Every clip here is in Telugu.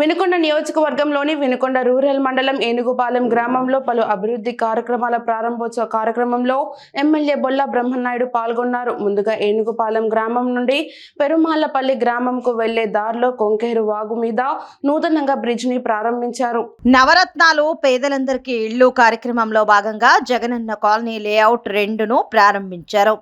వినుకొండ నియోజకవర్గంలోని వినుకొండ రూరల్ మండలం ఏనుగుపాలెం గ్రామంలో పలు అభివృద్ధి కార్యక్రమాల ప్రారంభోత్సవ కార్యక్రమంలో ఎమ్మెల్యే బొల్ల బ్రహ్మనాయుడు పాల్గొన్నారు. ముందుగా ఏనుగుపాలెం గ్రామం నుండి పెరుమాళ్ళపల్లి గ్రామంకు వెళ్ళే దారిలో కొంకేరు వాగు మీద నూతనంగా బ్రిడ్జ్ని ప్రారంభించారు. నవరత్నాలు పేదలందరికీ ఇళ్ళు కార్యక్రమంలో భాగంగా జగనన్న కాలనీ లేఅవుట్ రెండును ప్రారంభించారు.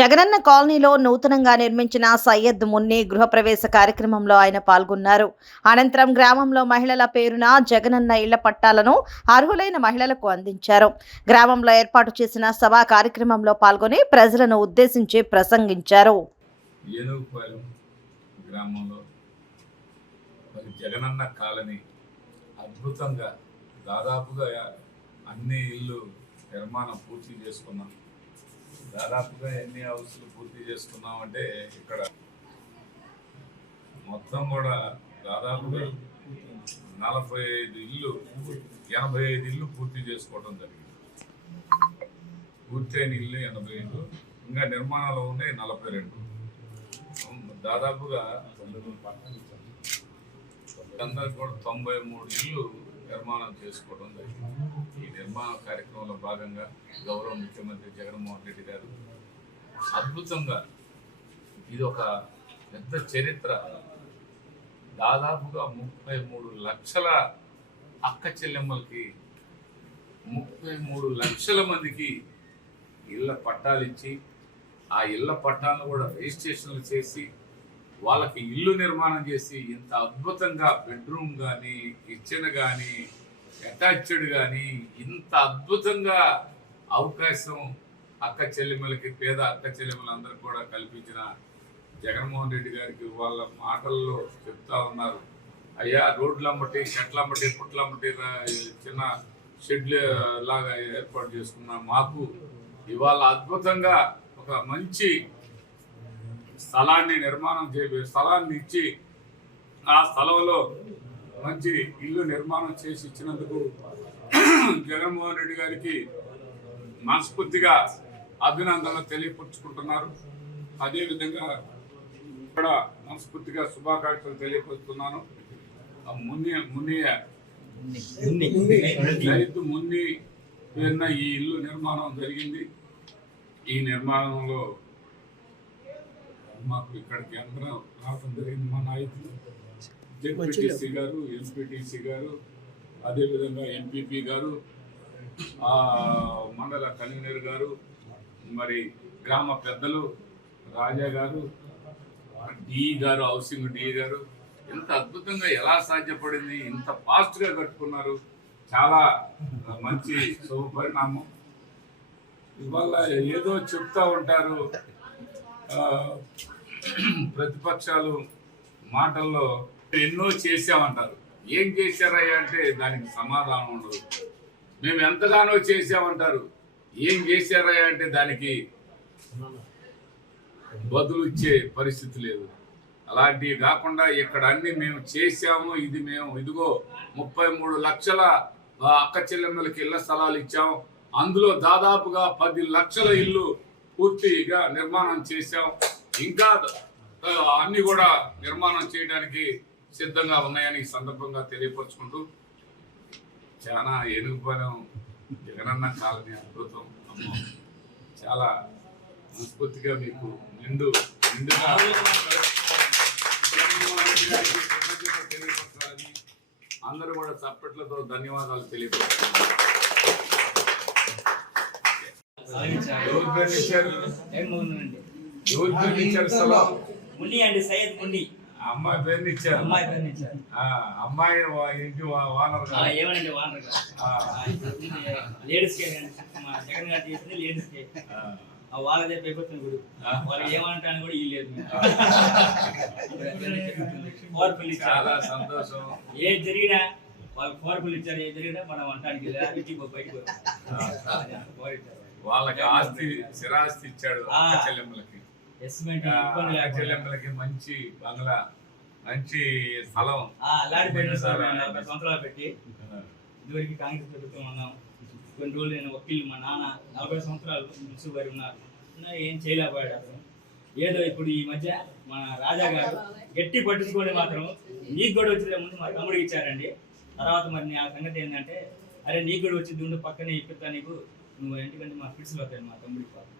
జగనన్న కాలనీలో నూతనంగా నిర్మించిన సయ్యద్ మున్ని గృహప్రవేశ కార్యక్రమంలో ఆయన పాల్గొన్నారు. అనంతరం గ్రామంలో మహిళల పేరున జగనన్న ఇళ్ళ పట్టాలను అర్హులైన మహిళలకు అందించారు. గ్రామంలో ఏర్పాటు చేసిన సభా కార్యక్రమంలో పాల్గొని ప్రజలను ఉద్దేశించి ప్రసంగించారు. గ్రామంలో జగనన్న కాలనీ అద్భుతంగా దాదాపుగా అన్ని ఇల్లు నిర్మాణం పూర్తి చేసుకున్నాం. దాదాపుగా ఎన్ని హౌస్లు పూర్తి చేసుకున్నామంటే ఇక్కడ మొత్తం కూడా దాదాపుగా నలభై ఐదు ఇల్లు ఎనభై ఐదు ఇల్లు పూర్తి చేసుకోవడం జరిగింది. పూర్తయిన ఇల్లు ఎనభై ఐదు ఇంకా నిర్మాణాలు ఉన్నాయి నలభై రెండు. దాదాపుగా కూడా తొంభై మూడు ఇల్లు నిర్మాణం చేసుకోవడం జరిగింది. ఈ నిర్మాణ కార్యక్రమంలో భాగంగా గౌరవ ముఖ్యమంత్రి జగన్మోహన్ రెడ్డి గారు అద్భుతంగా ఇది ఒక పెద్ద చరిత్ర. దాదాపుగా ముప్పై మూడు లక్షల అక్క చెల్లెమ్మలకి ముప్పై మూడు లక్షల మందికి ఇళ్ళ పట్టాలు ఇచ్చి ఆ ఇళ్ళ పట్టాలను కూడా రిజిస్ట్రేషన్లు చేసి వాళ్ళకి ఇల్లు నిర్మాణం చేసి ఇంత అద్భుతంగా బెడ్రూమ్ కానీ కిచెన్ కానీ అటాచ్డ్ కానీ ఇంత అద్భుతంగా అవకాశం అక్క చెల్లెమ్మలకి పేద అక్క చెల్లెమ్మలందరూ కూడా కల్పించిన జగన్మోహన్ రెడ్డి గారికి వాళ్ళ మాటల్లో చెప్తా ఉన్నారు. అయ్యా రోడ్లు అమ్మటి చెట్ల అమ్మటి పుట్ల అమ్మటి చిన్న షెడ్లు లాగా ఏర్పాటు చేసుకున్న మాకు ఇవాళ అద్భుతంగా ఒక మంచి స్థలాన్ని నిర్మాణం చేయ స్థలాన్ని ఇచ్చి ఆ స్థలంలో మంచి ఇల్లు నిర్మాణం చేసి ఇచ్చినందుకు జగన్మోహన్ రెడ్డి గారికి మనస్ఫూర్తిగా అభినందనలు తెలియపరుచుకుంటున్నారు. అదేవిధంగా ఇక్కడ మనస్ఫూర్తిగా శుభాకాంక్షలు తెలియపరుస్తున్నాను. ఆ మున్ని మునియ రైతు మున్ని పేరున ఈ ఇల్లు నిర్మాణం జరిగింది. ఈ నిర్మాణంలో మాకు ఇక్కడికి అందరం రావడం జరిగింది మా నాయకులు. జెడ్పీటీసీ గారు ఎంపీటీసీ గారు అదేవిధంగా ఎంపీపీ గారు ఆ మండల కన్వీనర్ గారు మరి గ్రామ పెద్దలు రాజా గారు డి గారు హౌసింగ్ డి గారు ఎంత అద్భుతంగా ఎలా సాధ్యపడింది ఇంత ఫాస్ట్గా కట్టుకున్నారు. చాలా మంచి శుభ పరిణామం ఇవాళ ఏదో చెప్తా ఉంటారు ప్రతిపక్షాలు మాటల్లో ఎన్నో చేసామంటారు ఏం చేశారయ్యా అంటే దానికి సమాధానం ఉండదు. మేము ఎంతగానో చేసామంటారు ఏం చేశారయ్యా అంటే దానికి బదులు ఇచ్చే పరిస్థితి లేదు. అలాంటివి కాకుండా ఇక్కడ అన్ని మేము చేశాము ఇది మేము ఇదిగో ముప్పై మూడు లక్షల అక్క చెల్లెమ్మలకి ఇళ్ళ స్థలాలు ఇచ్చాం. అందులో దాదాపుగా పది లక్షల ఇల్లు పూర్తిగా నిర్మాణం చేశాం. ఇంకా అన్ని కూడా నిర్మాణం చేయడానికి సిద్ధంగా ఉన్నాయని ఈ సందర్భంగా తెలియపరుచుకుంటూ చాలా ఏనుగుపాలెం జగనన్న కాలనీ అద్భుతం. చాలా మనస్ఫూర్తిగా మీకు నిండు నిండుగా జగన్మోహన్ రెడ్డి గారికి కృతజ్ఞతలు తెలియపరచాలని అందరూ కూడా చప్పట్లతో ధన్యవాదాలు తెలియపరుస్తున్నారు. ఎవరు పేరు ఇచ్చారు అమ్మాయి పేరుని ఇచ్చారు అమ్మాయి ఇచ్చారు అమ్మాయి ఇంటి వానర్ ఆ, ఏమనండి వానర్. లేడీస్ జగన్ గారు చేసింది లేడీస్ కే ఆ, ఆ వాళ్ళదే పెరుగుతుంది గుడి. వాళ్ళు ఏమంటాను కూడా ఈ లేదు ఇచ్చారు. సంతోషం. ఏది జరిగినా వాళ్ళు పవర్ఫుల్ ఇచ్చారు ఏది జరిగినా మనం అంటానికి. ఇంటికి బయటికి. వాళ్ళకి ఆస్తి స్థిరాస్తి ఇచ్చాడు చెల్లెమ్మలకి. చెల్లెమ్మలకి మంచి బంగ్లా మంచి స్థలం. ఆ, లారీ పెట్టిన సార్ సంవత్సరాలు పెట్టి. ఇదివరకు కాంగ్రెస్ ప్రభుత్వం ఉన్నాం కొన్ని రోజులు నేను వకీలు మా నాన్న నలభై సంవత్సరాలు మున్సిపల్ ఉన్నారు. ఏం చేయలేకపోయాడు అతను. ఏదో ఇప్పుడు ఈ మధ్య మన రాజా గారు గట్టి పట్టించుకొని మాత్రం నీకు కూడా వచ్చే ముందు మా తమ్ముడికి ఇచ్చారండి. తర్వాత మరి ఆ సంగతి ఏంటంటే అరే నీకు కూడా వచ్చింది ఉండు పక్కనే ఇప్పిస్తా నీకు. నువ్వు ఎందుకంటే మా ఫ్రెండ్స్ వస్తాయి మా తమ్ముడికి పాపం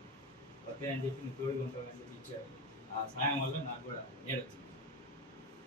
వస్తాయని చెప్పి నువ్వు తోడుగా ఉంటావు అని చెప్పి ఇచ్చారు. ఆ సాయం వల్ల నాకు కూడా ఏడొచ్చింది